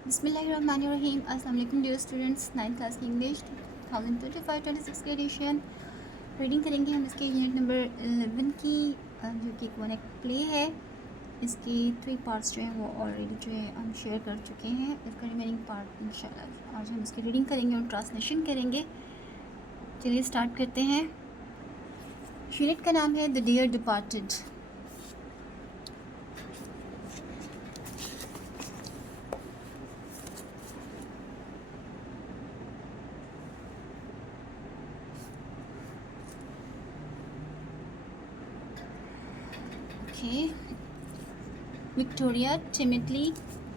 बिस्मिल्लाहिर्रहमानिर्रहीम। अस्सलाम वालेकुम डियर स्टूडेंट्स, 9th क्लास की इंग्लिश 2025-26 के एडिशन रीडिंग करेंगे हम इसके यूनिट नंबर 11 की, जो कि वन एक प्ले है। इसके 3 पार्ट्स जो हैं वो ऑलरेडी जो है हम शेयर कर चुके हैं। इसका रिमेनिंग पार्ट इंशाल्लाह आज हम इसकी रीडिंग करेंगे और ट्रांसलेशन करेंगे। चलिए स्टार्ट करते हैं। यूनिट का नाम है the dear departed. Victoria timidly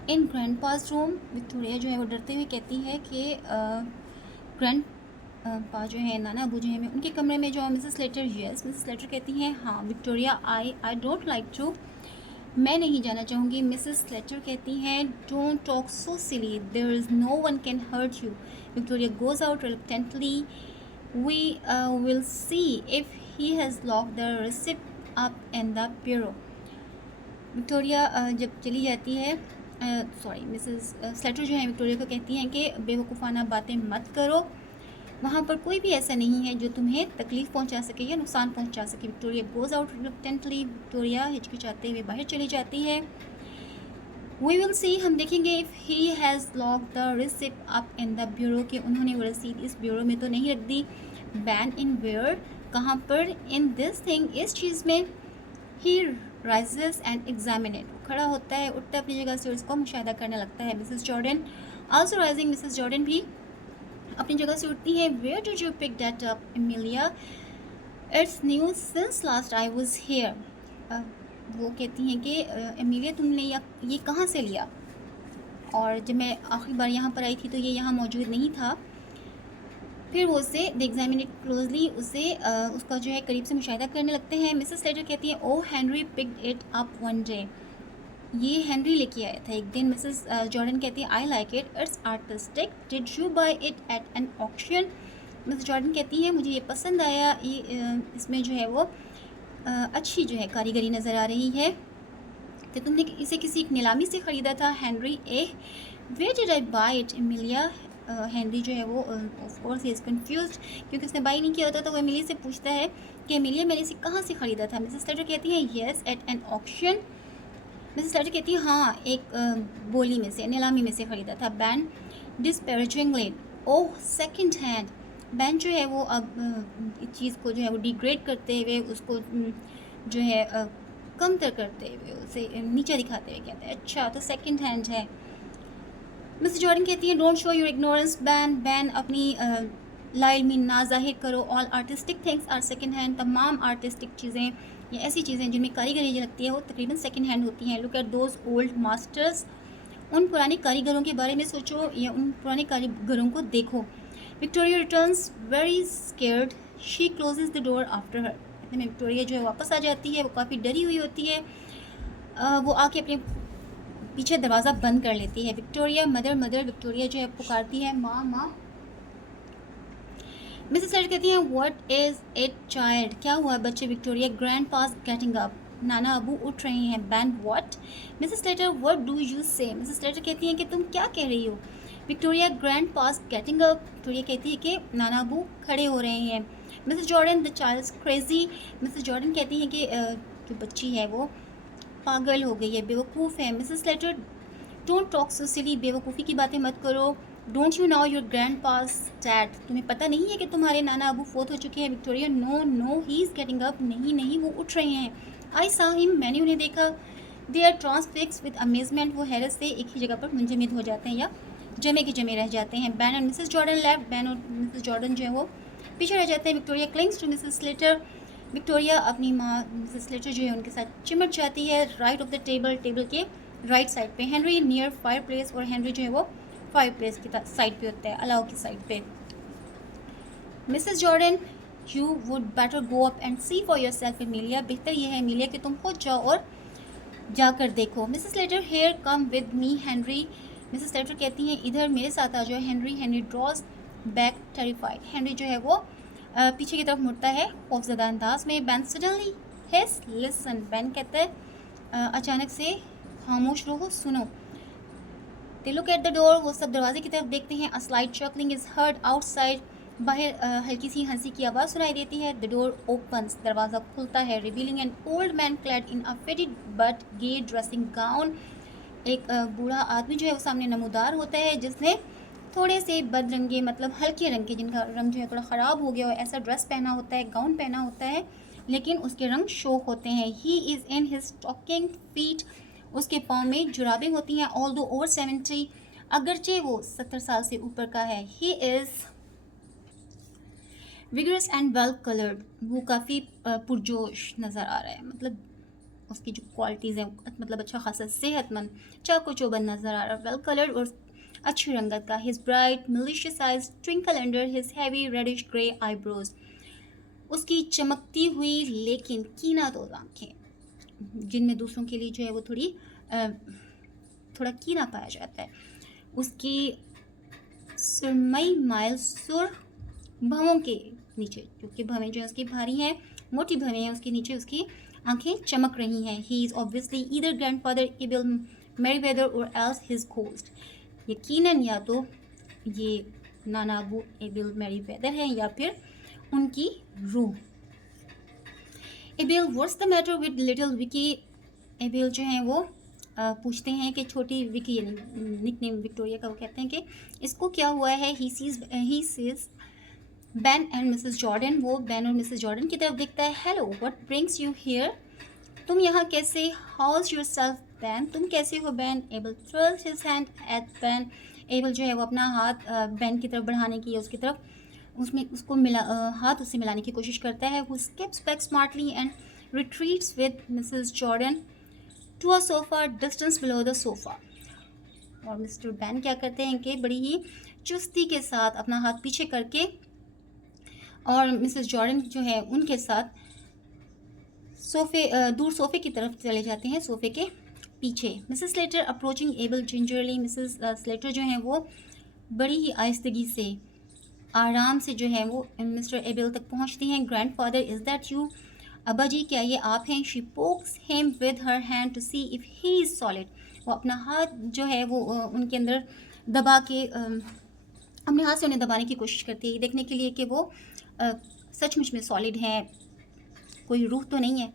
in grandpa's room. Victoria जो है वो डरते हुए कहती है कि ग्रैंड पा जो है नाना अबू जो है उनके कमरे में जो Mrs Slater. Yes, Mrs Slater कहती हैं हाँ। Victoria I don't like to, मैं नहीं जाना चाहूँगी। मिसेस लेटर कहती हैं don't talk so silly, there is no one can hurt you. Victoria goes out reluctantly, we will see if he has lock the receipt up in the bureau. Victoria जब चली जाती है, Mrs Slater जो है Victoria को कहती हैं कि बेवकूफ़ाना बातें मत करो, वहाँ पर कोई भी ऐसा नहीं है जो तुम्हें तकलीफ़ पहुँचा सके या नुकसान पहुँचा सके। Victoria goes out reluctantly, Victoria हिचकिचाते हुए बाहर चली जाती है। वी विल सी, हम देखेंगे if he has lock the receipt up in the bureau, कि उन्होंने वो रसीद इस ब्यूरो में तो नहीं रख दी। बैन इन वेयर, कहाँ पर? इन दिस थिंग, इस चीज़ में। ही राइजेस एंड एग्जामिन इट, खड़ा होता है, उठता है अपनी जगह से और इसको मुशाहिदा करने लगता है। Mrs Jordan also rising, Mrs Jordan भी अपनी जगह से उठती है। Where did you pick that up Emilia, it's new since last I was here. वो कहती हैं कि एमिलिया तुमने ये कहाँ से लिया, और जब मैं आखिरी बार यहाँ पर आई थी तो ये यहाँ मौजूद नहीं था। फिर वो उसे द एग्जामिन इट क्लोजली, उसे उसका जो है करीब से मुशाहिदा करने लगते हैं। मिसेस लेटर कहती है oh Henry picked it up one day, ये हेनरी लेके आया था एक दिन। मिसेस जॉर्डन कहती है I like it, it's artistic, did you buy it at an auction. Mrs Jordan कहती है मुझे ये पसंद आया, ये इसमें जो है वो अच्छी जो है कारीगरी नज़र आ रही है। तो तुमने इसे किसी नीलामी से ख़रीदा था? Henry uh where did I buy it Emilia, Henry जो है वो of course he is confused, क्योंकि उसने बाई नहीं किया होता। तो वो एमिलिया से पूछता है कि एमिलिया मैंने इसे कहाँ से ख़रीदा था? मिसेस लेटर कहती है yes at an auction. Mrs Slater कहती है हाँ, एक बोली में से, नीलामी में से ख़रीदा था। बैन डिस्पैरेजिंगली, ओह सेकंड हैंड। बैन जो है वो अब इस चीज़ को जो है वो डिग्रेड करते हुए, उसको जो है कमतर करते हुए, उसे नीचे दिखाते हुए कहते हैं अच्छा तो सेकंड हैंड है। मिसेस जॉर्डन कहती है don't show your ignorance Ben, Ben अपनी लाइल्मी ना जाहिर करो। All artistic things are second hand, तमाम आर्टिस्टिक चीज़ें या ऐसी चीज़ें जिनमें कारीगरी लगती है वो तकरीबन सेकंड हैंड होती हैं। Look at those old masters, उन पुराने कारीगरों के बारे में सोचो या उन पुराने कारीगरों को देखो। Victoria returns very scared, she closes the door after her. इतने में विक्टोरिया जो है वापस आ जाती है, वो काफ़ी डरी हुई होती है। वो आके अपने पीछे दरवाज़ा बंद कर लेती है। विक्टोरिया मदर मदर, विक्टोरिया जो है पुकारती है माँ माँ। मिसेस लेटर कहती हैं व्हाट इज़ इट चाइल्ड, क्या हुआ बच्चे? Victoria grandpa's getting up, नाना अबू उठ रहे हैं। Ben what. Mrs Slater what do you say, Mrs Slater कहती हैं कि तुम क्या कह रही हो? Victoria grandpa's getting up, Victoria कहती है कि नाना अबू खड़े हो रहे हैं। Mrs Jordan the child crazy, Mrs Jordan कहती हैं कि जो बच्ची है वो पागल हो गई है, बेवकूफ़ है। Mrs Slater don't talk so silly, बेवकूफ़ी की बातें मत करो। Don't you know your grandpa's dead, तुम्हें पता नहीं है कि तुम्हारे नाना अबू फोत हो चुके हैं? Victoria no no he is getting up, नहीं नहीं वो उठ रहे हैं। आई सा हिम, मैंने उन्हें देखा। They are transfix with amazement, वो हैरत से एक ही जगह पर मुंजमद हो जाते हैं या जमे के जमे रह जाते हैं। Ben and Mrs Jordan left, Ben और मिसेस जॉर्डन जो है वो पीछे रह जाते हैं। Victoria clings to Mrs Slater, Victoria अपनी माँ मिसेस लेटर जो है उनके साथ चिमट जाती है। Right of the table, table के राइट साइड पे। हेनरी नियर फायर प्लेस, और हेनरी जो है वो फायर प्लेस की साइड पे होता है, अलाव की साइड पे। Mrs Jordan you would better go up and see for yourself Emilia, बेहतर यह है एमिलिया कि तुम खुद जाओ और जाकर देखो। Mrs Slater here come with me Henry, Mrs Slater कहती हैं इधर मेरे साथ आ जाओ Henry. Henry draws back terrified, Henry जो है वो पीछे की तरफ मुड़ता है खौफजदा अंदाज में। Ben suddenly hush listen, Ben कहता है अचानक से खामोश रहो, सुनो। They look at the door, वो सब दरवाजे की तरफ देखते हैं। A slight chuckling is heard outside, बाहर हल्की सी हंसी की आवाज़ सुनाई देती है। द डोर ओपन्स, दरवाज़ा खुलता है, revealing an old man clad in a faded but gay dressing gown. एक बूढ़ा आदमी जो है वो सामने नमूदार होता है, जिसने थोड़े से बदरंगे मतलब हल्के रंग के, जिनका रंग जो है थोड़ा ख़राब हो गया हो, ऐसा ड्रेस पहना होता है, गाउन पहना होता है, लेकिन उसके रंग शो होते हैं। He is in his stocking feet, उसके पाँव में जुराबें होती हैं। ऑल दो ओवर 70, अगरचे वो 70 साल से ऊपर का है। He is vigorous and well coloured, वो काफ़ी पुरजोश नज़र आ रहा है, मतलब उसकी जो क्वालिटीज़ हैं, मतलब अच्छा खासा सेहतमंद, चाको चौबंद नज़र आ रहा है, वेल कलर्ड और अच्छी रंगत का। His bright malicious eyes twinkle under his heavy reddish grey eyebrows, उसकी चमकती हुई लेकिन कीनातोज़ आँखें, जिनमें दूसरों के लिए जो है वो थोड़ा कीना पाया जाता है। उसकी सुरमई माइल सुर भवों के नीचे, क्योंकि भवें जो है उसकी भारी हैं, मोटी भवें हैं, उसके नीचे उसकी आंखें चमक रही हैं। He is obviously either grandfather able Merryweather और एल्स हिज घोस्ट, यकीनन या तो ये नाना अबू एबल मेरीवेदर हैं या फिर उनकी रूह। Able what's the matter with little Vicky, able जो हैं वो पूछते हैं कि छोटी विकी, यानी निकनेम विक्टोरिया का, वो कहते हैं कि इसको क्या हुआ है। He sees ban and Mrs Jordan, वो बैन और मिसेस जॉर्डन की तरफ देखता है। Hello, what brings you here, तुम यहाँ कैसे। हाउस योर सेल्फ बैन, तुम कैसे हो ban. Able throws his hand eight ban, able जो है वो अपना हाथ बैन की तरफ बढ़ाने की, उसकी तरफ उसमें उसको हाथ उससे मिलाने की कोशिश करता है। वो skips back smartly and retreats with Mrs Jordan to a sofa distance below the sofa, और मिस्टर बैन क्या करते हैं कि बड़ी ही चुस्ती के साथ अपना हाथ पीछे करके और मिसेस जॉर्डन जो है उनके साथ दूर सोफ़े की तरफ चले जाते हैं, सोफ़े के पीछे। Mrs Slater approaching able gingerly, Mrs Slater जो हैं वो बड़ी ही आहिस्तगी से, आराम से जो है वो मिस्टर एबल तक पहुंचती हैं। ग्रैंडफादर, इज़ दैट यू, अब्बा जी क्या ये आप हैं। She pokes him with her hand to see if he is solid, वो अपना हाथ जो है वो उनके अंदर दबा के अपने हाथ से उन्हें दबाने की कोशिश करती है, देखने के लिए कि वो सचमुच में सॉलिड हैं, कोई रूह तो नहीं है।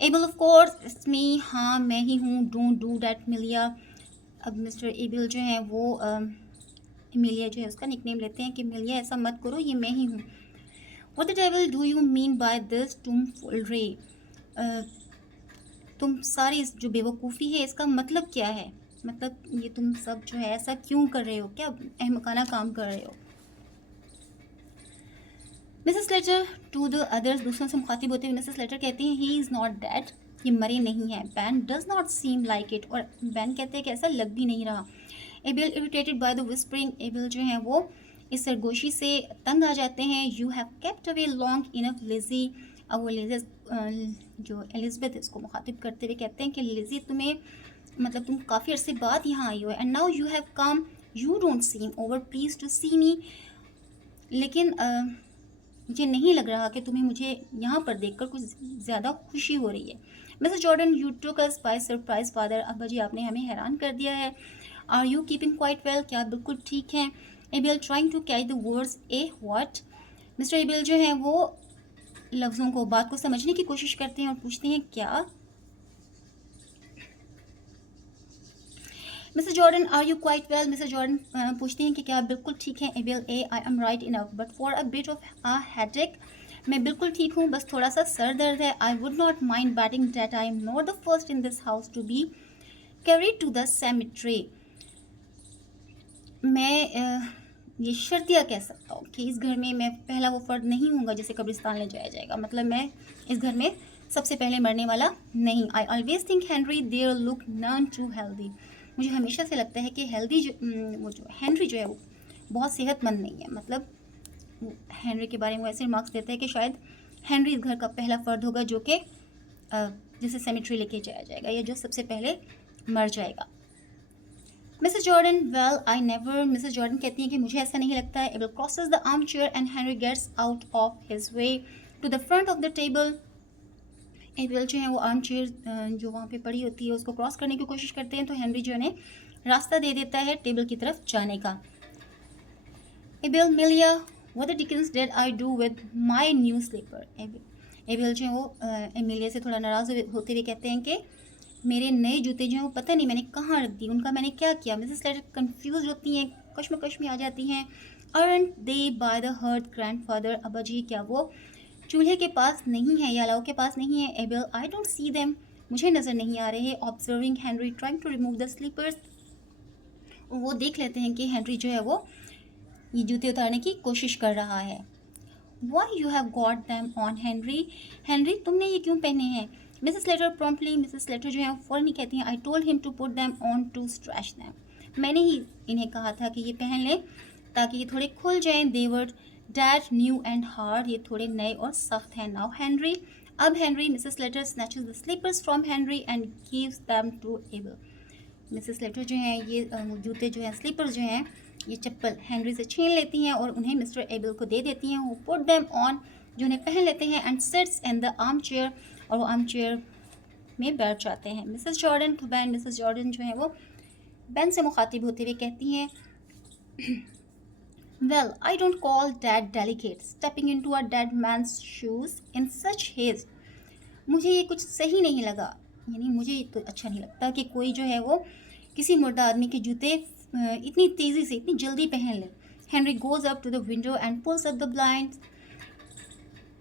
Able, of course it's me, हाँ मैं ही हूँ। डोंट डू दैट मिलिया, अब मिस्टर एबल जो है वो मिलिया जो है उसका निकनेम लेते हैं कि मिलिया ऐसा मत करो, ये मैं ही हूँ। What the devil do you mean by this तुम फुलरे, तुम सारी जो बेवकूफ़ी है इसका मतलब क्या है, मतलब ये तुम सब जो है ऐसा क्यों कर रहे हो, क्या अहमकाना काम कर रहे हो। Mrs Slater to the others, दूसरों से मुखातिब होते हुए मिसेस लेटर कहती हैं ही इज़ नॉट डेड, ये मरे नहीं हैं। Ban does not seem like it, और बैन कहते हैं कि ऐसा लग भी नहीं रहा। Able irritated by the whispering, able जो हैं वो इस सरगोशी से तंग आ जाते हैं। You have kept away long enough Lizzie, अब वो लिजी जो एलिजबेथ इसको मुखातिब करते हुए कहते हैं कि लिजी तुम्हें, मतलब तुम काफ़ी अरसे बाद यहाँ आई हो, and now you have come, you don't seem over pleased to see me, लेकिन मुझे नहीं लग रहा कि तुम्हें मुझे यहाँ पर देखकर कुछ ज़्यादा खुशी हो रही है। Mrs Jordan, you took us by surprise father, अब्बा जी आपने हमें हैरान कर दिया है। Are you keeping quite well, क्या बिल्कुल ठीक हैं। Abel trying to catch the words, uh what, Mr Abel जो हैं वो लफ्ज़ों को, बात को समझने की कोशिश करते हैं और पूछते हैं क्या। Mrs Jordan, are you quite well, Mrs Jordan पूछते हैं कि क्या आप बिल्कुल ठीक हैं। Abel, uh I am right enough but for a bit of a headache, मैं बिल्कुल ठीक हूँ, बस थोड़ा सा सर दर्द है। I would not mind betting that I am not the first in this house to be carried to the cemetery, मैं ये शर्तिया कह सकता हूँ कि इस घर में मैं पहला वो फ़र्द नहीं हूँगा जिसे कब्रिस्तान ले जाया जाएगा, मतलब मैं इस घर में सबसे पहले मरने वाला नहीं। I always think Henry there look none too healthy, मुझे हमेशा से लगता है कि हेल्दी वो जो हेनरी जो है वो बहुत सेहतमंद नहीं है, मतलब हेनरी के बारे में वो ऐसे रिमार्क्स देते हैं कि शायद हेनरी इस घर का पहला फ़र्द होगा जो कि जिसे सेमेट्री लेके जाया जाएगा या जो सबसे पहले मर जाएगा। Mrs Jordan, well I never, Mrs Jordan कहती हैं कि मुझे ऐसा नहीं लगता है। Abel crosses the arm chair and Henry gets out of his way to the front of the table, Abel जो है वो आर्म चेयर जो वहाँ पे पड़ी होती है उसको क्रॉस करने की कोशिश करते हैं, तो हेनरी जो है रास्ता दे देता है टेबल की तरफ जाने का। Abel, Melia, what the dickens did I do with my new slipper. Abel जो है वो एमिलिया से थोड़ा नाराज़ होते हुए कहते हैं कि मेरे नए जूते जो हैं वो पता नहीं मैंने कहाँ रख दिए, उनका मैंने क्या किया। मिसेस लेटर कंफ्यूज होती हैं, कश्मकश में आ जाती हैं। Aren't they by the hearth grandfather, अब्बा जी क्या वो चूल्हे के पास नहीं है या अलाव के पास नहीं है। Abel, I don't see them, मुझे नज़र नहीं आ रहे। Observing Henry trying to remove the slippers, वो देख लेते हैं कि हेनरी जो है वो ये जूते उतारने की कोशिश कर रहा है। Why you have got them on Henry, Henry तुमने ये क्यों पहने हैं। Mrs Slater promptly, Mrs Slater जो है फ़ौरन ही कहती हैं I told him to put them on to stretch them, मैंने ही इन्हें कहा था कि ये पहन लें ताकि ये थोड़े खुल जाएं। They're that new and hard, ये थोड़े नए और सख्त हैं। नाउ हेनरी, अब Henry, Mrs Slater snatches the slippers from Henry and gives them to Abel. Mrs Slater जो हैं ये जूते जो हैं स्लीपर्स जो हैं ये चप्पल हेनरी से छीन लेती हैं और उन्हें मिस्टर एबल को दे देती हैं। वो पुट देम ऑन, जो उन्हें पहन लेते हैं, and sits in the arm chair, और वो आर्म चेयर में बैठ जाते हैं। Mrs Jordan to Ben, Mrs Jordan जो है वो बैन से मुखातिब होते हुए कहती हैं well I don't call that delicate stepping into a dead man's shoes in such haste, मुझे ये कुछ सही नहीं लगा, यानी मुझे ये तो अच्छा नहीं लगता कि कोई जो है वो किसी मुर्दा आदमी के जूते इतनी तेज़ी से इतनी जल्दी पहन ले। Henry goes up to the window and pulls up the blind,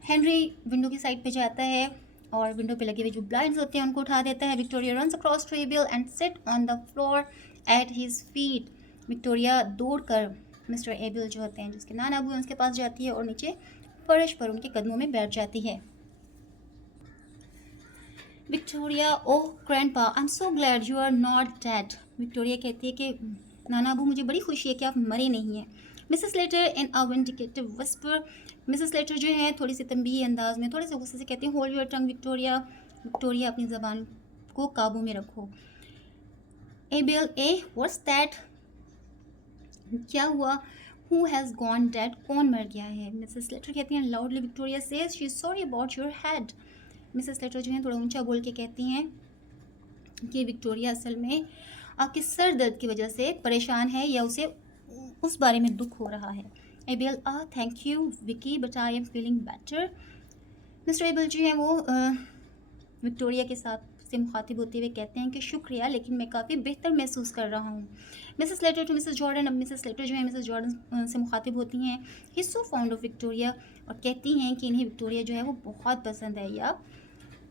Henry window की साइड पे जाता है और विंडो पे लगे हुए जो ब्लाइंड्स होते हैं उनको उठा देता है। Victoria runs across to Abel and sit on the floor at his feet, Victoria दौड़ कर मिस्टर एबल जो होते हैं जिसके नाना अबू हैं उसके पास जाती है और नीचे फर्श पर उनके कदमों में बैठ जाती है। Victoria, oh grandpa I am so glad you are not dead, Victoria कहती है कि नाना अबू मुझे बड़ी खुशी है कि आप मरे नहीं हैं। मिसेस लेटर इन अ विंडिकेटिव विस्पर, मिसेस लेटर जो है थोड़ी सी तंबीही अंदाज में थोड़े से गुस्से से कहती हैं hold your tongue Victoria, Victoria अपनी ज़बान को काबू में रखो। एबेल, ए व्हाट्स दैट, क्या हुआ। हु हैज़ गॉन डेड, कौन मर गया है। मिसेस लेटर कहती हैं loudly, Victoria says she is sorry about your head, Mrs Slater जो है थोड़ा ऊंचा बोल के कहती हैं कि विक्टोरिया असल में आपके सर दर्द की वजह से परेशान है या उसे उस बारे में दुख हो रहा है। Abel, thank you Vicky but I am feeling better, mister Abel जो है वो विक्टोरिया के साथ से मुखातिब होते हुए कहते हैं कि शुक्रिया लेकिन मैं काफ़ी बेहतर महसूस कर रहा हूँ। Mrs Slater to Mrs Jordan, अब मिसेस लेटर जो है मिसेस जॉर्डन से मुखातिब होती हैं he so fond of Victoria, और कहती हैं कि इन्हें विक्टोरिया जो है वो बहुत पसंद है या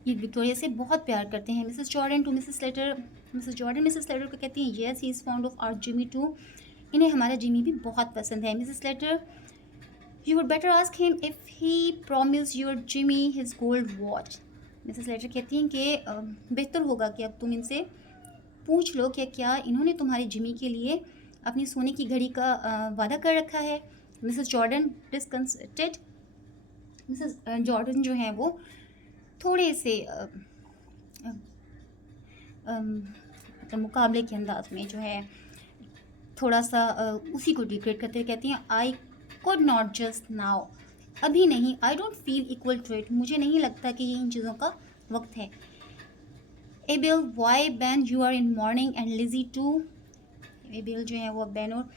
ये विक्टोरिया से बहुत प्यार करते हैं। Mrs Jordan to Mrs Slater, Mrs Jordan Mrs Slater को कहती हैं yes he is fond of our Jimmy too, इन्हें हमारा जिमी भी बहुत पसंद है। Mrs Slater, you would better ask him if he promise your Jimmy his gold watch, Mrs Slater कहती हैं कि बेहतर होगा कि अब तुम इनसे पूछ लो कि क्या इन्होंने तुम्हारे जिमी के लिए अपनी सोने की घड़ी का वादा कर रखा है। मिसेस जॉर्डन डिसकंसर्टेड, मिसेस जॉर्डन जो है वो थोड़े से मतलब मुकाबले के अंदाज में जो है थोड़ा सा उसी को डिक्रेट करते हुए कहती हैं I could not just now, अभी नहीं, I don't feel equal to it, मुझे नहीं लगता कि ये इन चीज़ों का वक्त है। Abel, why Ben you are in mourning and Lizzie too, Abel जो है वो बैन और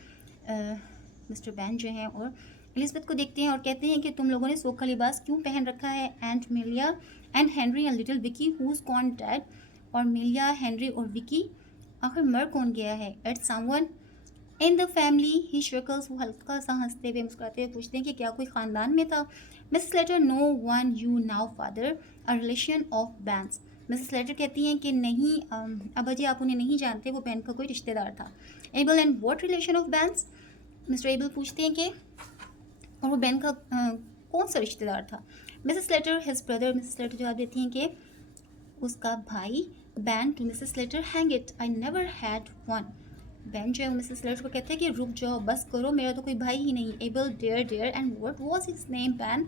मिस्टर बैन जो हैं और एलिज़ाबेथ को देखते हैं और कहते हैं कि तुम लोगों ने सोखा लिबास क्यों पहन रखा है। And Melia and Henry and little Vicky who's gone dead, और मिलिया, हेनरी और विकी आखिर मर कौन गया है। At someone in the family he chuckles, वो हल्का सा हंसते हुए मुस्कुराते हुए पूछते हैं कि क्या कोई ख़ानदान में था। Mrs Slater, no one you know father a relation of Ben's, Mrs Slater कहती हैं कि नहीं अब्बा जी आप उन्हें नहीं जानते, वो बैन का कोई रिश्तेदार था। Abel, and what relation of Ben's, Mr Abel पूछते हैं कि और वो बैन का कौन सा रिश्तेदार था। Mrs Slater, his brother, Mrs Slater जवाब देती हैं कि उसका भाई। Ben to Mrs Slater, hang it I never had one, Ben जो है मिसेस लेटर को कहते हैं कि रुक जाओ बस करो, मेरा तो कोई भाई ही नहीं। Abel, dear dear and what was his name Ben,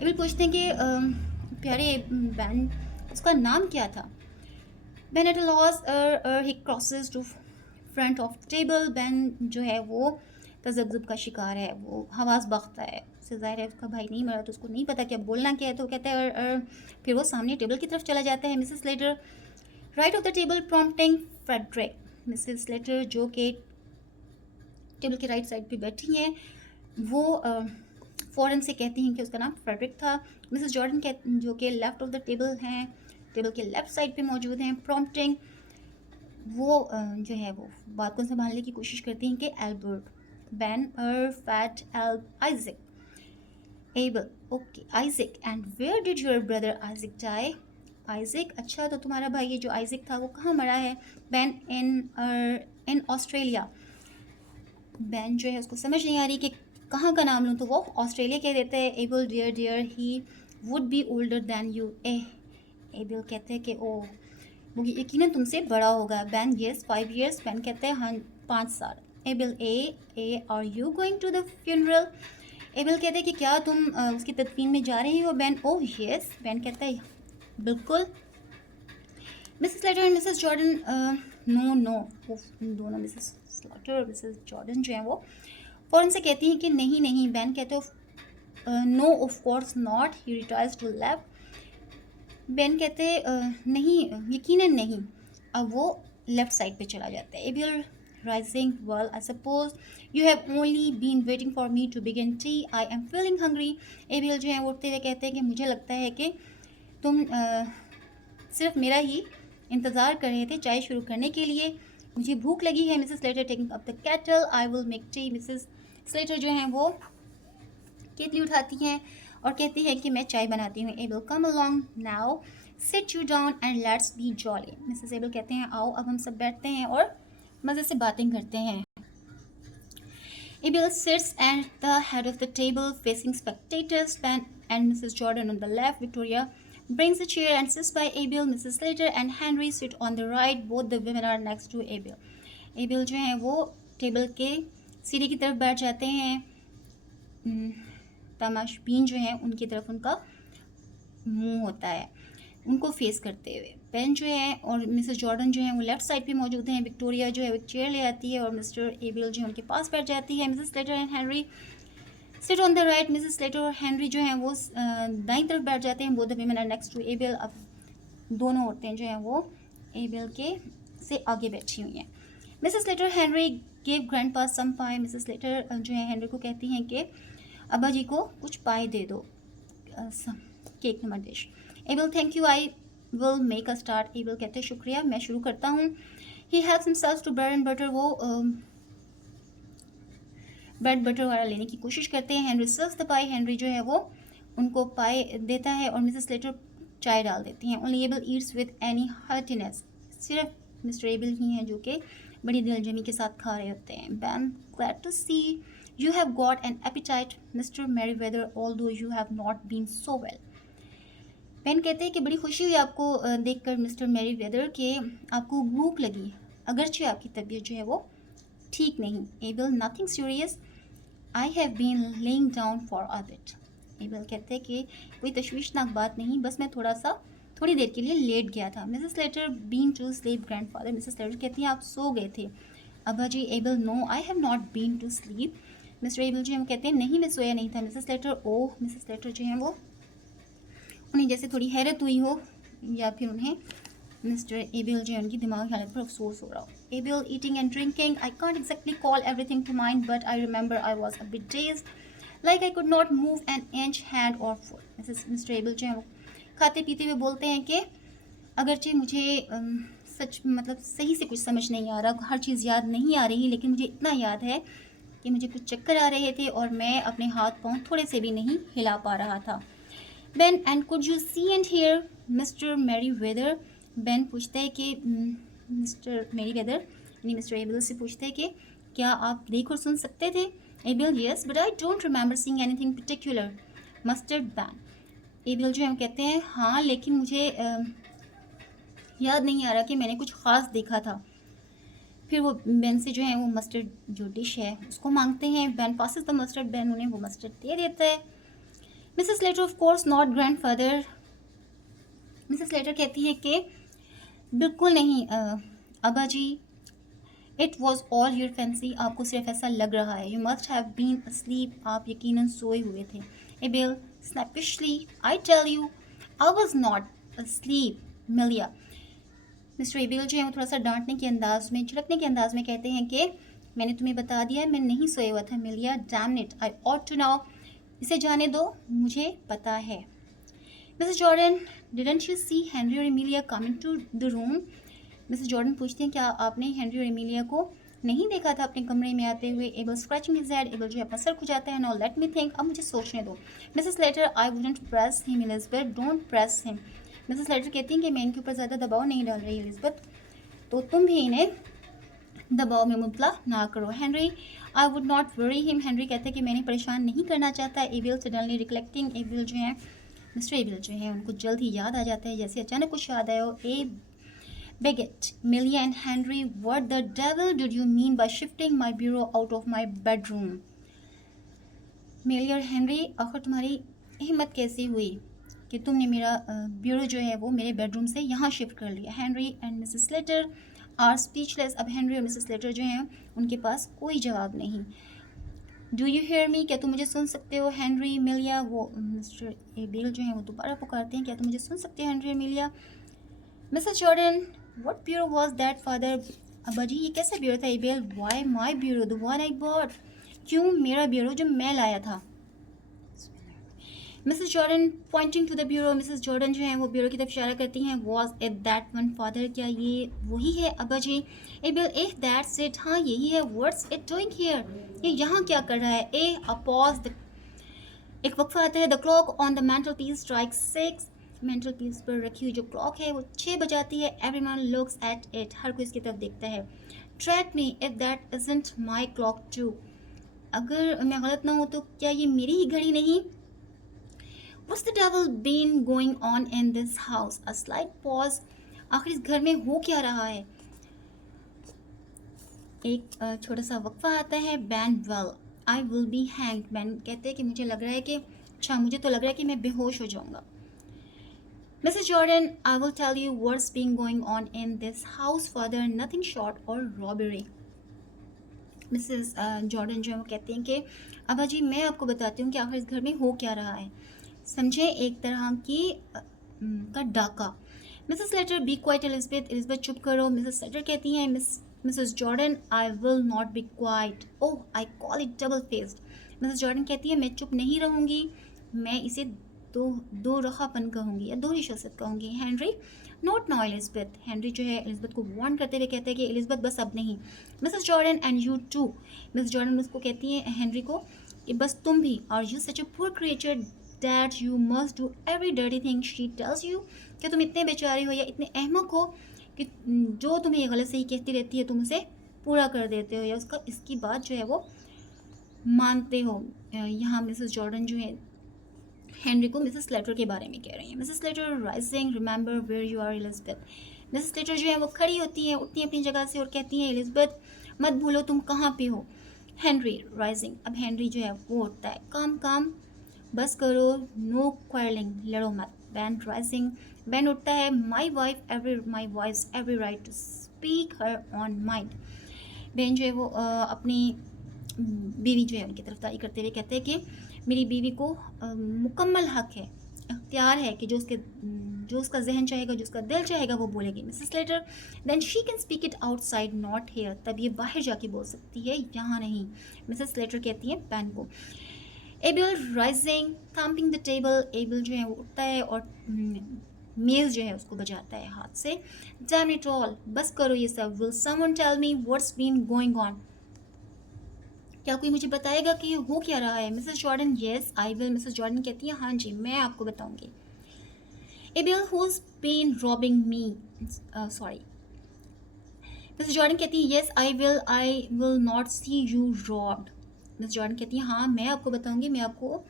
Abel पूछते हैं कि प्यारे बैन उसका नाम क्या था। Ben at a loss he crosses to front of table, Ben जो है वो तजब्जुब का शिकार है, वो हवास बख्ता है, उससे ज़ाहिर है उसका भाई नहीं मरा तो उसको नहीं पता क्या बोलना क्या है, तो कहता है फिर वो सामने टेबल की तरफ चला जाता है। Mrs Slater right of the table prompting Frederick, Mrs Slater जो कि टेबल के राइट साइड पे बैठी हैं, वो फ़ौरन से कहती हैं कि उसका नाम फ्रेडरिक था। मिसेस जॉर्डन जो कि लेफ़्ट ऑफ द टेबल हैं, टेबल के लेफ़्ट साइड पे मौजूद हैं, प्रॉम्प्टिंग वो जो है वो बात को संभालने की कोशिश करती हैं कि Albert, Ben, fat, Isaac, Abel, okay, Isaac, and where did your brother Isaac die? Isaac, अच्छा तो तुम्हारा भाई ये जो आइजक था वो कहाँ मरा है? Ban, in Australia. बैन जो है उसको समझ नहीं आ रही कि कहाँ का नाम लूँ, तो वो ऑस्ट्रेलिया कह देते हैं। Abel, dear dear, he would be older than you. Abel कहते हैं कि ओ वो यकीनन तुमसे बड़ा होगा। Ban, yes 5 years। बैन कहते हैं हाँ 5 साल। Abel, uh are you going to the funeral? Abel कहते हैं कि क्या तुम उसकी तदफीन में जा रही हो? बैन, ओह येस। बैन कहता है बिल्कुल। Mrs Slater and Mrs Jordan, no, दोनों मिसेस स्लेटर और मिसेस जॉर्डन जो हैं वो फ़ौरन से कहती हैं कि नहीं नहीं। बैन कहते हो no of course not, he retires to left. Ben कहते नहीं, यकीनन नहीं। अब वो लेफ़्ट साइड पे चला जाता है। Abel rising, well I suppose you have only been waiting for me to begin tea, I am feeling hungry. Abel जो है उठते हुए कहते हैं कि मुझे लगता है कि तुम सिर्फ मेरा ही इंतज़ार कर रहे थे चाय शुरू करने के लिए। मुझे भूख लगी है। Mrs Slater taking up the kettle, I will make tea. Mrs Slater जो हैं वो केतली उठाती हैं और कहती हैं कि मैं चाय बनाती हूँ। Abel, come along now, sit you down and let's be jolly. Mrs Abel कहते हैं आओ अब हम सब बैठते हैं और मज़े से बातें करते हैं। Abel sits at the head of the table facing spectators. Ben and Mrs. Jordan on the left. Victoria brings a chair and sits by Abel. Mrs. Slater and Henry sit on the right. Both the women are next to Abel. Abel जो है वो table के सीढ़ी की तरफ बैठ जाते हैं। तमाशबीन जो हैं उनकी तरफ उनका मुंह होता है, उनको फेस करते हुए। पेन जो है और मिसेस जॉर्डन जो है वो लेफ्ट साइड पे मौजूद हैं। विक्टोरिया जो है वो चेयर ले आती है और मिस्टर एबिल जो है उनके पास बैठ जाती है। Mrs Slater and Henry sit on the right. Mrs Slater और हेनरी जो हैं वो दाईं तरफ बैठ जाते हैं। Both the women are next to Abel. अब दोनों औरतें जो हैं वो एबिल के से आगे बैठी हुई हैं। Mrs Slater Henry give grandpa some pie. Mrs Slater जो है हेनरी को कहती हैं कि अब्बा जी को कुछ पाई दे दो, cake number dish. Abel, thank you, I will make a start. Abel कहते हैं शुक्रिया, मैं शुरू करता हूँ। He helps himself to bread and butter. वो ब्रेड बटर वाला लेने की कोशिश करते हैं। Henry serves the pie. Henry जो है वो उनको पाई देता है और मिसेस स्लेटर चाय डाल देती हैं। Only Abel eats with any heartiness. सिर्फ मिस्टर एबिल ही हैं जो कि बड़ी दिलजमी के साथ खा रहे होते हैं। Ben, glad to see you have got an appetite, Mr. Merriweather, although you have not been so well. Ben कहते हैं कि बड़ी खुशी हुई आपको देखकर मिस्टर मैरीवेदर के आपको भूख लगी, अगरचे आपकी तबीयत जो है वो ठीक नहीं। Abel, nothing serious, I have been laying down for a bit. Abel कहते हैं कि कोई तशवीशनाक बात नहीं, बस मैं थोड़ी देर के लिए लेट गया था। Mrs Slater been to sleep grandfather. Mrs Slater कहती हैं आप सो गए थे अब्बा जी। Abel, no, I have not been to sleep. Mr Abel जो है वो कहते हैं नहीं मैं सोया नहीं था। मिसेस स्लेटर, ओह। मिसेस स्लेटर जो हैं वो उन्हें जैसे थोड़ी हैरत हुई हो या फिर उन्हें मिस्टर एबल जो है उनकी दिमागी हालत पर अफसोस हो रहा हो। Abel, eating and drinking, I can't exactly call everything to mind but I remember I was a bit dazed like I could not move an inch hand or foot. Mr Abel जो है वो खाते पीते हुए बोलते हैं कि अगरचे मुझे सच मतलब सही से कुछ समझ नहीं आ रहा, हर चीज़ याद नहीं आ रही, लेकिन मुझे इतना याद है कि मुझे कुछ चक्कर आ रहे थे और मैं अपने हाथ पांव थोड़े से भी नहीं हिला पा रहा था। Ben, and could you see and hear Mr Merryweather? Ben पूछते हैं कि मिस्टर मैरीवेदर यानी मिस्टर एबिल से पूछते हैं कि क्या आप देख और सुन सकते थे? AVL, yes, but I don't remember seeing anything particular. Mustard ban. AVL जो है कहते हैं हाँ, लेकिन मुझे याद नहीं आ रहा कि मैंने कुछ ख़ास देखा था। फिर वो बेन से जो है वो मस्टर्ड जो डिश है उसको मांगते हैं। Ben passes the mustard. Ben उन्हें वो मस्टर्ड दे देता है। Mrs Slater, of course not grandfather. Mrs Slater कहती है कि बिल्कुल नहीं अब्बा जी, it was all your fancy, आपको सिर्फ ऐसा लग रहा है। You must have been asleep, आप यकीनन सोए हुए थे। Abel snappishly, I tell you I was not asleep Amelia. Mr Abel जो है वो थोड़ा सा डांटने के अंदाज में, झिड़कने के अंदाज में कहते हैं कि मैंने तुम्हें बता दिया है, मैं नहीं सोया हुआ था Amelia, damn it, I ought to know, इसे जाने दो, मुझे पता है। Mrs Jordan, didn't you see Henry और Amelia coming to the room? Mrs Jordan पूछती हैं, क्या आपने हेनरी और एमिलिया को नहीं देखा था अपने कमरे में आते हुए? Able scratching his head, able जो है अपना सर खुजाता है। नाउ लेट मी थिंक, अब मुझे सोचने दो। Mrs Slater, I wouldn't press him Elizabeth, don't press him. Mrs Slater कहती हैं कि मैं इनके ऊपर ज़्यादा दबाव नहीं डाल रही एलिजबेथ, तो तुम भी इन्हें दबाव में मुबतला ना करो। Henry, I would not worry him, Henry कहते हैं कि मैं इन्हें परेशान नहीं करना चाहता। एबिल सडनली रिकलेक्टिंग, एबिल जो है मिस्टर एबिल जो है उनको जल्द ही याद आ जाता है, जैसे अचानक कुछ याद आया हो। ए Beggett, Millie and Henry, what the devil did you mean by shifting my bureau out of my bedroom? मिली और हेनरी, आखिर तुम्हारी हिम्मत कैसी हुई कि तुमने मेरा ब्यूरो जो है वो मेरे बेडरूम से यहाँ शिफ्ट कर लिया? Henry and Mrs Slater are speechless. अब हेनरी और मिसेस स्लेटर जो हैं उनके पास कोई जवाब नहीं। डू यू हेयर मी, क्या तुम मुझे सुन सकते हो? हेनरी, मिलिया, वो मिस्टर एबिल जो हैं वो दोबारा पुकारते हैं, क्या तुम मुझे सुन सकते हो हेनरी और मिलिया? Mrs Jordan, what bureau was that, father? Abbaji, ये कैसा ब्यूरो था? AVL, why my bureau, the one I bought? क्यों मेरा ब्यूरो जो मैं लाया था? Mrs Jordan pointing to the bureau, Mrs Jordan जो है वो ब्यूरो की तरफ इशारा करती हैं। was it that one, father? क्या ये वही है Abbaji? AVL, if that's it, हाँ यही है। what's it doing here? ये यहाँ क्या कर रहा है? a pause, एक वक्फा आता है। The clock on the mantelpiece strike 6, mantelpiece पर रखी हुई जो क्लॉक है वो 6 बजाती है। एवरीवन लुक्स एट इट, हर कोई इसकी तरफ देखता है। Track me if that isn't my clock too, अगर मैं गलत ना हो तो क्या ये मेरी ही घड़ी नहीं? What's the devil been going on in this house? A slight pause, आखिर इस घर में हो क्या रहा है? एक छोटा सा वक्फा आता है। Ban well, I will be hanged. Ban कहते हैं कि मुझे लग रहा है कि अच्छा, मुझे तो लग रहा है कि मैं बेहोश हो जाऊंगा। Mrs. Jordan, I will tell you what's been going on in this house, father. Nothing short or robbery. Mrs Jordan जो है वो कहती हैं कि अब्बा जी, मैं आपको बताती हूँ कि आखिर इस घर में हो क्या रहा है। समझे, एक तरह की का डाका। Mrs Slater, be quiet Elizabeth, Elizabeth चुप करो। मिसेस लेटर कहती हैं, Mrs Jordan, I will not be quiet, oh I call it double faced. Mrs Jordan कहती है, मैं चुप नहीं रहूँगी, मैं इसे दो रखापन कहूँगी या दोहरी शख्सियत कहूँगी। Henry, note now Elizabeth, Henry जो है एलिजबेथ को वार्न करते हुए कहते हैं कि एलिजबेथ बस अब नहीं। Mrs Jordan, and you too. Mrs Jordan उसको कहती हैं हेनरी को कि बस तुम भी। Are you such a poor creature that you must do every dirty thing she tells you? क्या तुम इतने बेचारे हो या इतने अहमक हो कि जो तुम्हें ये गलत सही कहती रहती है तुम उसे पूरा कर देते हो या उसका इसकी बात जो है वो मानते हो? यहाँ मिसेस जॉर्डन जो है हेनरी को मिसेस लेटर के बारे में कह रही हैं। Mrs Slater rising, remember where you are Elizabeth. Mrs Slater जो है वो खड़ी होती हैं, उठती हैं अपनी जगह से और कहती हैं, एलिजबेथ मत भूलो तुम कहाँ पे हो। हेनरी राइजिंग, अब हेनरी जो है वो उठता है, काम काम बस करो, नो क्वारलिंग, लड़ो मत। बैन राइजिंग, बैन उठता है, my wife's every right to speak her own mind. Ben जो है वो अपनी बीवी जो है उनकी तरफदारी करते हुए कहते हैं कि मेरी बीवी को मुकम्मल हक है, इख्तियार है कि जो उसका जहन चाहेगा, जो उसका दिल चाहेगा वो बोलेगी। Mrs Slater, then she can speak it outside not here, तब ये बाहर जाके बोल सकती है, यहाँ नहीं। मिसेस लेटर कहती है पैन को। AVL rising, thumping the table, AVL जो है वो उठता है और मेज जो है उसको बजाता है हाथ से। डैम इट ऑल, बस करो ये सब। Will someone tell me what's been going on? क्या कोई मुझे बताएगा कि हो क्या रहा है? Mrs Jordan, yes I will. Mrs Jordan कहती है, हाँ जी मैं आपको बताऊंगी। Abel, who's been robbing me? Sorry. Mrs Jordan कहती है, yes I will not see you robbed. Mrs Jordan कहती है, हाँ मैं आपको बताऊंगी, मैं आपको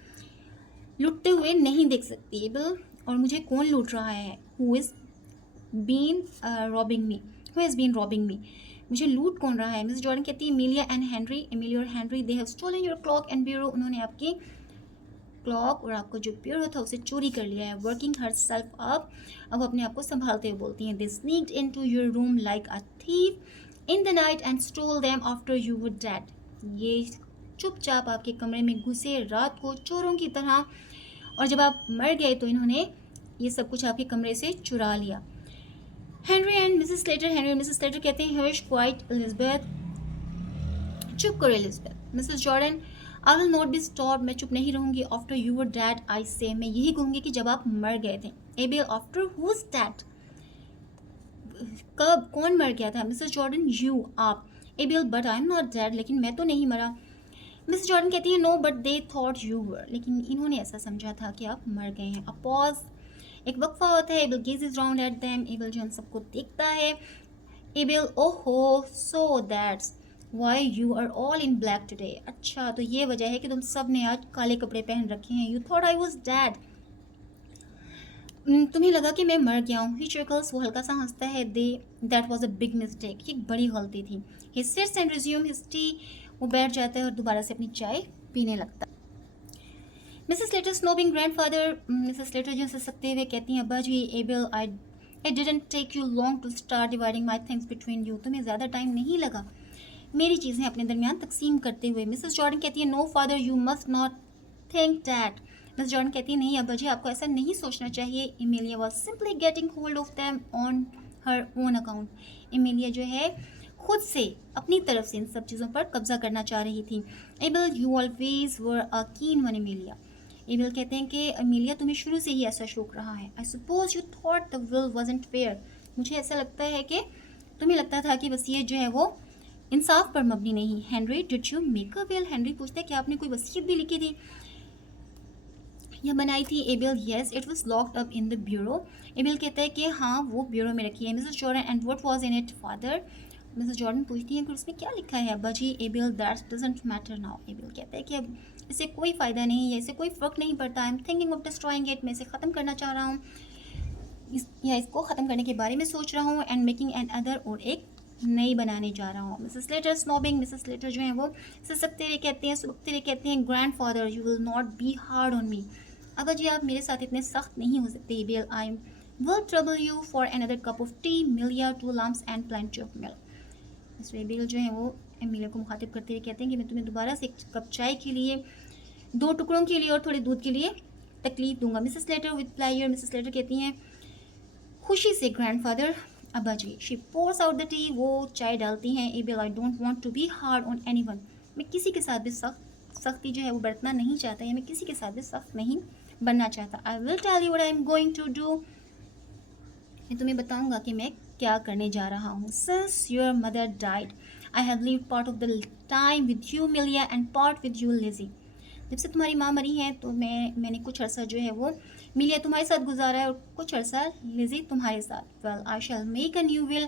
लूटते हुए नहीं देख सकती। एबिल, और मुझे कौन लूट रहा है? Who is been robbing me, who is been robbing me, मुझे लूट कौन रहा है? मिसेस जॉर्डन कहती है, एमिलिया एंड हेनरी, एमिलिया और Henry, they have stolen your clock and bureau, उन्होंने आपकी क्लॉक और आपका जो ब्यूरो था उसे चोरी कर लिया है। वर्किंग हर सेल्फ अप, अब अपने आप को संभालते हुए बोलती हैं, they sneaked into your room like a thief in the night and stole them after you were dead, ये चुपचाप आपके कमरे में घुसे रात को चोरों की तरह, और जब आप मर गए तो इन्होंने ये सब कुछ आपके कमरे से चुरा लिया। Henry and Mrs Slater, Henry और मिसेस स्लेटर कहते हैं हर्ष क्वाइट एलिजाबेथ, चुप करो Elizabeth. Mrs Jordan, I will not be stop, मैं चुप नहीं रहूंगी। After you were dad I से, मैं यही कहूंगी कि जब आप मर गए थे। एबेल, आफ्टर हुज डैड, कब, कौन मर गया था? मिसेस जॉर्डन, यू, आप। Abel, but I am not dead, लेकिन मैं तो नहीं मरा। मिसेस जॉर्डन कहती है no but they thought you were, लेकिन इन्होंने ऐसा समझा था कि आप मर गए हैं। अ पॉज, एक वक्फा होता है। Abel gazes round at them, Abel जो उन सबको देखता है। Abel, oho, so that's why you are all in black today, अच्छा तो ये वजह है कि तुम सब ने आज काले कपड़े पहन रखे हैं। You thought I was dad, तुम्हें लगा कि मैं मर गया हूँ। ही चर्कल्स, वो हल्का सा हंसता है। They, that was a big mistake, ये एक बड़ी गलती थी। He sits and resume his tea, वो बैठ जाता है और दोबारा से अपनी चाय पीने लगता है। Mrs Slater snubbing grandfather, Mrs Slater जो हंस सकते हुए कहती हैं अब्बा जी, Abel, I didn't take you long to start dividing my things between you, तुम्हें ज़्यादा टाइम नहीं लगा मेरी चीज़ें अपने दरमियान तकसीम करते हुए। मिसेस जॉर्डन कहती है no father, you must not think that. Miss Jordan कहती है नहीं अब्बा जी, आपको ऐसा नहीं सोचना चाहिए। Emilia was simply getting hold of them on her own account, Emilia जो है खुद से अपनी तरफ से इन सब चीज़ों पर कब्जा करना चाह रही थी। एबल, यू ऑलवेज वर अ कीन वन एमिलिया, एबल कहते हैं कि एमिलिया तुम्हें शुरू से ही ऐसा शौक रहा है। आई suppose you thought the will wasn't fair, मुझे ऐसा लगता है कि तुम्हें लगता था कि वसीयत जो है वो इंसाफ पर मबनी नहीं। Henry, did you make a will, Henry पूछते हैं कि आपने कोई वसीयत भी लिखी थी या बनाई थी? Abel, yes, it was locked up in the bureau, Abel कहता है कि हाँ वो ब्यूरो में रखी है। Mrs Jordan, and what was in it father, Mrs Jordan पूछती है कि उसमें क्या लिखा है अब्बा जी? Abel, that doesn't matter now, Abel कहता है कि अब इससे कोई फ़ायदा नहीं है, इससे कोई फ़र्क नहीं पड़ता। I am thinking of destroying it, मैं इसे ख़त्म करना चाह रहा हूँ, या इसको ख़त्म करने के बारे में सोच रहा हूँ। एंड मेकिंग एन अदर, और एक नई बनाने जा रहा हूँ। मिसेस लेटर स्नॉबिंग, मिसेस लेटर जो है वो सिसकते हुए कहते हैं, सुबकते हुए कहते हैं grand father, you will not B hard on me, अब्बा जी आप मेरे साथ इतने सख्त नहीं हो सकते। Abel, I will trouble you for another cup of tea, Milly, 2 lumps and plenty of milk. इसमें बेल जो है वो एमिलिया को मुखातिब करते हुए कहते हैं कि मैं तुम्हें दोबारा से एक कप चाय के लिए, 2 टुकड़ों के लिए और थोड़े दूध के लिए तकलीफ दूंगा। Mrs Slater with pleasure, Mrs Slater कहती हैं खुशी से ग्रैंडफादर, अब्बा जी। She pours out the tea, वो चाय डालती हैं। Abel, I don't want to be hard on anyone, मैं किसी के साथ भी सख्ती जो है वो बरतना नहीं चाहता, या मैं किसी के साथ भी सख्त नहीं बनना चाहता। I will tell you what I am going to do, मैं तुम्हें बताऊंगा कि मैं क्या करने जा रहा हूँ। Since your mother died I have lived part of the time with you Amelia and part with you Lizzie, जब से तुम्हारी माँ मरी है तो मैंने कुछ अर्सा जो है वो मिलिया तुम्हारे साथ गुजारा है और कुछ अर्सा लिजी तुम्हारे साथ। Well, I shall make a new will,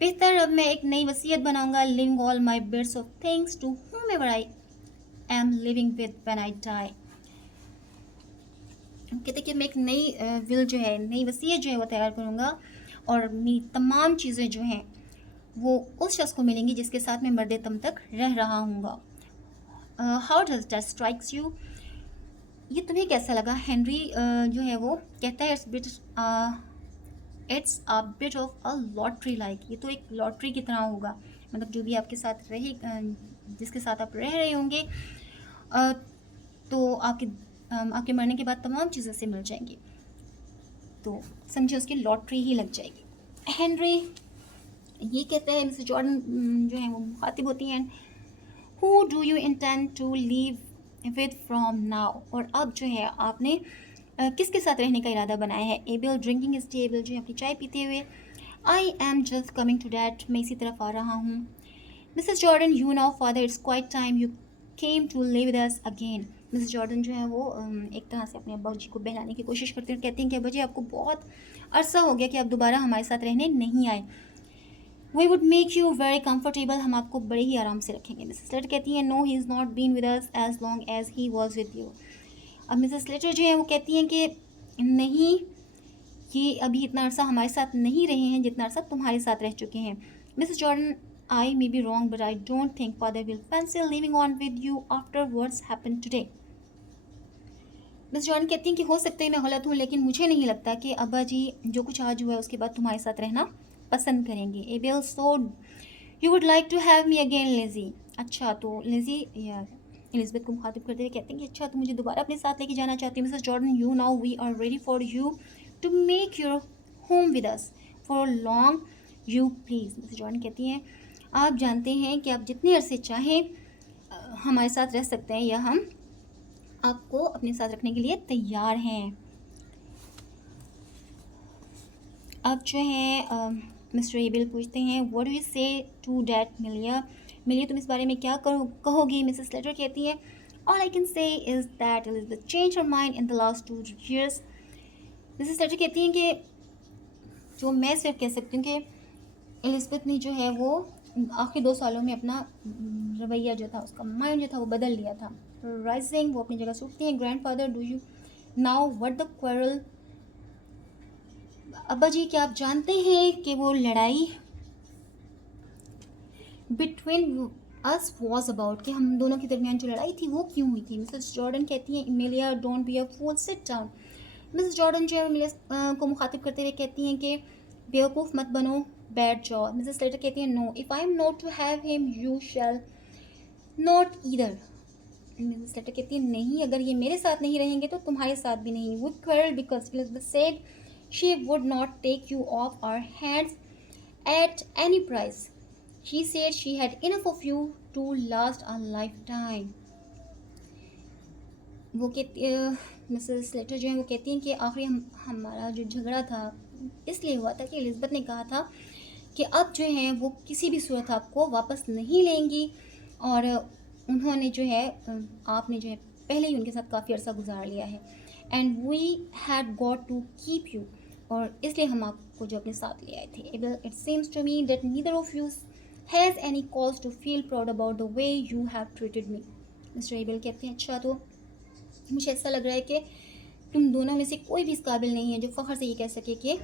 बेहतर अब मैं एक नई वसीयत बनाऊंगा। Leaving all my bits of things to whomever I am living with when I die, कहते कि मैं एक नई विल जो है, नई वसीयत जो है वो तैयार करूँगा, और मेरी तमाम चीज़ें जो हैं वो उस शख्स को मिलेंगी जिसके साथ मैं मर्दे दम तक रह रहा हूँगा। How does that strikes you, ये तुम्हें कैसा लगा? हेनरी जो है वो कहता है it's a bit of a lottery like, ये तो एक लॉटरी की तरह होगा, मतलब जो भी आपके साथ रहे, जिसके साथ आप रह रहे होंगे, तो आपके मरने के बाद तमाम चीज़ें से मिल जाएंगी, तो समझिए उसकी लॉटरी ही लग जाएगी। हेनरी ये कहते हैं, मिसेस जॉर्डन जो है वो मुखातिब होती हैं, who do you intend to live with from now, और अब जो है आपने किसके साथ रहने का इरादा बनाया है? एबल ड्रिंकिंग इज टेबल, जो है अपनी चाय पीते हुए, I am just coming to that, मैं इसी तरफ आ रहा हूँ। Mrs Jordan, you know father, it's quite time you came to live with us again. Mrs Jordan जो है वो एक तरह से अपने अब्बा जी को बहलाने की कोशिश करते हैं, कहते हैं कि अब्बा जी आपको बहुत अरसा हो गया कि आप दोबारा हमारे साथ रहने नहीं आए। We would make you very comfortable, हम आपको बड़े ही आराम से रखेंगे। मिसेस लेटर कहती हैं no, he is not been with us as long as he was with you. अब मिसेस लेटर जो है वो कहती हैं कि नहीं, ये अभी इतना अरसा हमारे साथ नहीं रहे हैं जितना अरसा तुम्हारे साथ रह चुके हैं। Mrs Jordan, I may be wrong but I don't think father will fancy living on with you after what's happen today. Miss Jordan कहती हैं कि हो सकता है मैं गलत हूँ, लेकिन मुझे नहीं लगता कि अब्बा जी जो कुछ आज हुआ है उसके बाद तुम्हारे साथ रहना पसंद करेंगे। Abel, so you would like to have me again Lizzie, अच्छा तो लिजी या एलिजबेथ को मुखातिब करते हुए कहते हैं कि अच्छा तो मुझे दोबारा अपने साथ लेके जाना चाहती है। Mrs Jordan, you know we are ready for you to make your home with us, for long you please. Mrs Jordan कहती हैं आप जानते हैं कि आप जितने अरसे चाहें हमारे साथ रह सकते हैं या हम आपको अपने साथ रखने के लिए तैयार हैं। अब जो है मिस्टर एबेल पूछते हैं व्हाट डू यू से टू डैट मिलिया। मिलिया तुम इस बारे में क्या कहोगी। मिसेस स्लेटर कहती हैं all I can say is that Elizabeth change her mind in the last 2 years। Mrs Slater कहती हैं कि जो मैं सिर्फ कह सकती हूँ कि एलिज़ाबेथ ने जो है वो आखिरी 2 सालों में अपना रवैया जो था, उसका माइंड जो था वो बदल लिया था। राइजिंग वो अपनी जगह से उठती हैं। Grandfather do you now what the quarrel. अब्बा जी क्या आप जानते हैं कि वो लड़ाई बिटवीन अस वॉज अबाउट, कि हम दोनों के दरमियान जो लड़ाई थी वो क्यों हुई थी। मिसेस जॉर्डन कहती हैं Amelia don't be a fool sit down. Mrs Jordan जो है इमेलिया को मुखातिब करते हुए कहती हैं कि बेवकूफ़ मत बनो, बैड जॉ। मिसेस स्लेटर कहती हैं no if I am not to have him you shall not either. Mrs Slater कहती है नहीं, अगर ये मेरे साथ नहीं रहेंगे तो तुम्हारे साथ भी नहीं। Would quarrel because Elizabeth said she would not take you off our hands at any price. She said she had enough of you to last a lifetime. वो कहती मिसेस स्लेटर जो है वो कहती हैं कि आखिरी हमारा जो झगड़ा था इसलिए हुआ था कि एलिज़ाबेथ ने कहा था कि अब जो है वो किसी भी सूरत आपको वापस नहीं लेंगी, और उन्होंने जो है आपने जो है पहले ही उनके साथ काफ़ी अर्सा गुजार लिया है। And we had got to keep you, और इसलिए हम आपको जो अपने साथ ले आए थे। It seems to me that neither of you has any cause to feel proud about the way you have treated me. Mr Abel कहते हैं अच्छा तो मुझे ऐसा लग रहा है कि तुम दोनों में से कोई भी इस काबिल नहीं है जो फ़ख्र से ये कह सके कि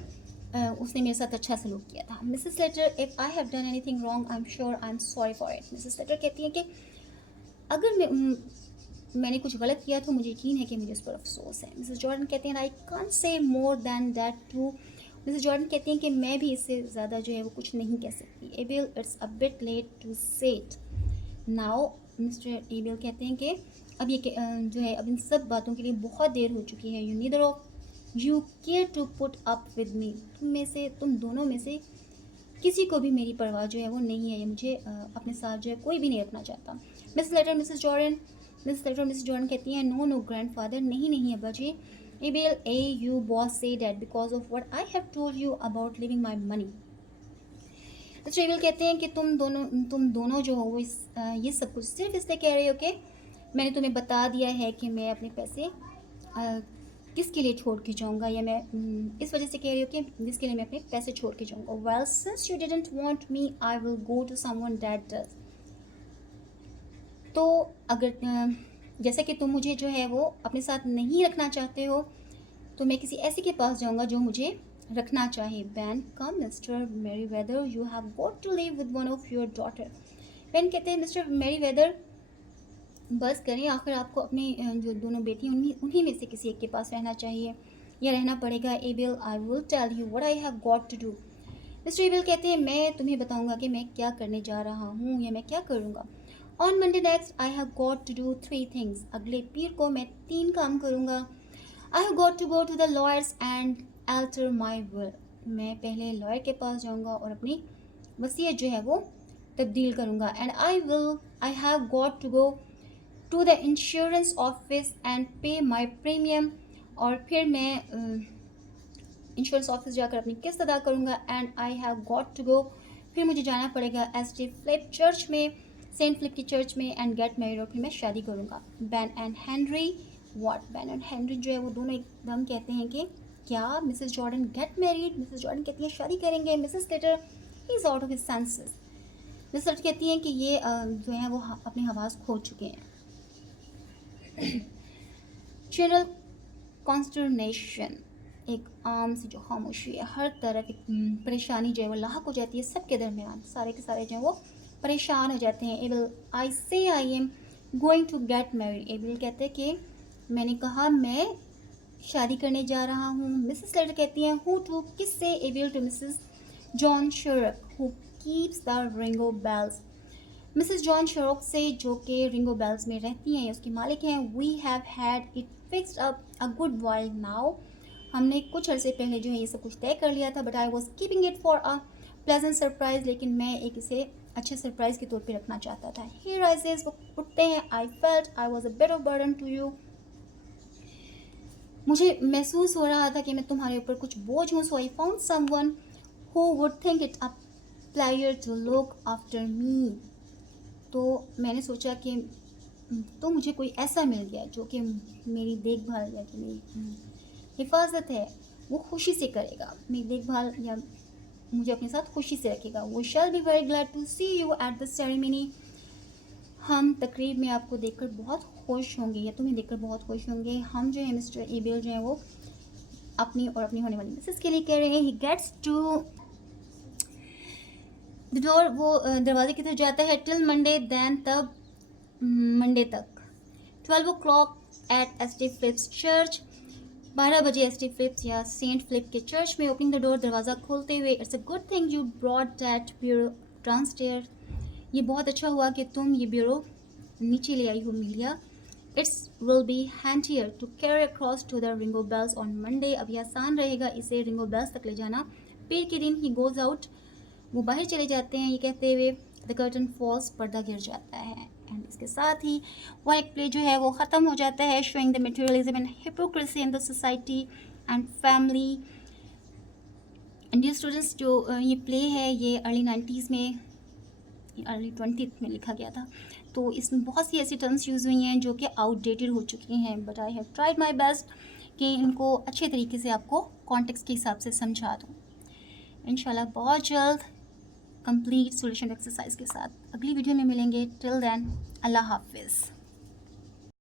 उसने मेरे साथ अच्छा सलूक किया था। Mrs Slater if I have done anything wrong I am sure I am sorry for it. Mrs Slater कहती हैं कि अगर मैंने कुछ गलत किया तो मुझे यकीन है कि मुझे उस पर अफसोस है। मिसेस जॉर्डन कहते हैं I can't say more than that too. Mrs Jordan कहती हैं कि मैं भी इससे ज़्यादा जो है वो कुछ नहीं कह सकती। Abel it's a bit late to say it now. Mr Abel कहते हैं कि अब ये जो है अब इन सब बातों के लिए बहुत देर हो चुकी है। You neither of you care to put up with me. तुम दोनों में से किसी को भी मेरी परवाह जो है वो नहीं है, या मुझे अपने साथ जो है कोई भी नहीं रखना चाहता। मिस लेटर मिसेस जॉर्डन कहती हैं नो नो ग्रैंडफादर, नहीं नहीं अब्बा जी। एबेल ए यू बॉस से that because of what I have told you about living my money. Mr Abel कहते हैं कि तुम दोनों जो हो ये सब कुछ सिर्फ इसलिए कह रहे हो कि मैंने तुम्हें बता दिया है कि मैं अपने पैसे किसके लिए छोड़ के जाऊँगा, या मैं इस वजह से कह रही हूँ कि जिसके लिए मैं अपने पैसे छोड़ के जाऊँगा। Well since you didn't want me I will go to someone that does. तो अगर जैसे कि तुम मुझे जो है वो अपने साथ नहीं रखना चाहते हो तो मैं किसी ऐसे के पास जाऊँगा जो मुझे रखना चाहे। Ben come Mr Merryweather you have got to live with one of your daughter. Ben कहते हैं मिस्टर मेरीवेदर बस करें, आखिर आपको अपने जो दोनों बेटी उन्हीं में से किसी एक के पास रहना चाहिए या रहना पड़ेगा। Abel I will tell you what I have got to do. Mr Abel कहते हैं मैं तुम्हें बताऊंगा कि मैं क्या करने जा रहा हूँ या मैं क्या करूँगा। On Monday next I have got to do 3 things. अगले पीर को मैं 3 काम करूँगा। I have got to go to the lawyers and alter my will. मैं पहले लॉयर के पास जाऊँगा और अपनी वसीयत जो है वो तब्दील करूँगा। And I have got to go to the insurance office and pay my premium. और फिर मैं इंश्योरेंस ऑफिस जाकर अपनी किस्त अदा करूँगा। And I have got to go, फिर मुझे जाना पड़ेगा एस.टी. फिलिप चर्च में, सेंट फिलिप की चर्च में, एंड गेट मैरिड, और फिर मैं शादी करूँगा। Ben and Henry what. Ben and Henry जो है वो दोनों एकदम कहते हैं कि क्या Mrs Jordan get married. Mrs Jordan कहती है शादी करेंगे। Mrs Slater he is out of his senses. Mrs Slater कहती हैं कि ये जो है वो अपने हवास खो चुके हैं। जनरल कॉन्स्टर्नेशन, एक आम सी जो खामोशी है, हर तरफ एक परेशानी जो है वो लाहक हो जाती है सबके दरमियान। सारे के सारे जो है वो परेशान हो जाते हैं। Abel I say I am going to get married. Abel कहते हैं कि मैंने कहा मैं शादी करने जा रहा हूँ। मिसेस स्लेटर कहती हैं हु टू, किससे। Abel to Mrs John Shorrocks who keeps the ringo bells. Mrs John Shorrocks से जो कि रिंगो बेल्स में रहती हैं या उसकी मालिक हैं। We have had it fixed up a good while now. हमने कुछ अर्से पहले जो है ये सब कुछ तय कर लिया था, but I was keeping it for a pleasant surprise, लेकिन मैं एक इसे अच्छे सरप्राइज के तौर पे रखना चाहता था। ही राइजेस, वो उठते हैं, I felt I was a bit of burden to you, मुझे महसूस हो रहा था कि मैं तुम्हारे ऊपर कुछ बोझ हूँ। So I found someone who would think it a pleasure to look after me, तो मैंने सोचा कि तो मुझे कोई ऐसा मिल गया जो कि मेरी देखभाल या जो मेरी हिफाजत है वो खुशी से करेगा, मेरी देखभाल या मुझे अपने साथ खुशी से रखेगा। वो shall be very glad to see you at the ceremony, हम तकरीब में आपको देखकर बहुत खुश होंगे या तुम्हें देखकर बहुत खुश होंगे। हम जो है मिस्टर एबेल जो है वो अपनी और अपनी होने वाली मिसेस के लिए कह रहे हैं। He gets to the door, वो दरवाजे की तरफ जाता है। टिल मंडे, दैन तब मंडे तक। 12 o'clock at S T Philips church, 12 बजे एस टी फिलिप्स या सेंट फिलिप के चर्च में। ओपनिंग द डोर, दरवाज़ा खोलते हुए। It's a good thing you brought that bureau downstair, ये बहुत अच्छा हुआ कि तुम ये ब्यूरो नीचे ले आई हो Amelia. It's will be handier to carry across to the ringo bells on Monday, अब यह आसान रहेगा इसे रिंगो बेल्स तक ले जाना पीर के दिन। ही गोज आउट, वो बाहर चले जाते हैं। ये कहते हुए द कर्टन फॉल्स, पर्दा गिर जाता है। एंड इसके साथ ही वह एक प्ले जो है वो ख़त्म हो जाता है, showing the materialism and hypocrisy in the society and family. Indian students, जो ये प्ले है ये अर्ली 90s में, अर्ली 20th में लिखा गया था, तो इसमें बहुत सी ऐसी टर्म्स यूज़ हुई हैं जो कि आउटडेटेड हो चुकी हैं, but I have tried my best कि इनको अच्छे तरीके से आपको कॉन्टेक्स्ट के हिसाब से समझा दूँ। इंशाल्लाह बहुत जल्द कंप्लीट सॉल्यूशन एक्सरसाइज के साथ अगली वीडियो में मिलेंगे। टिल देन, अल्लाह हाफिज़।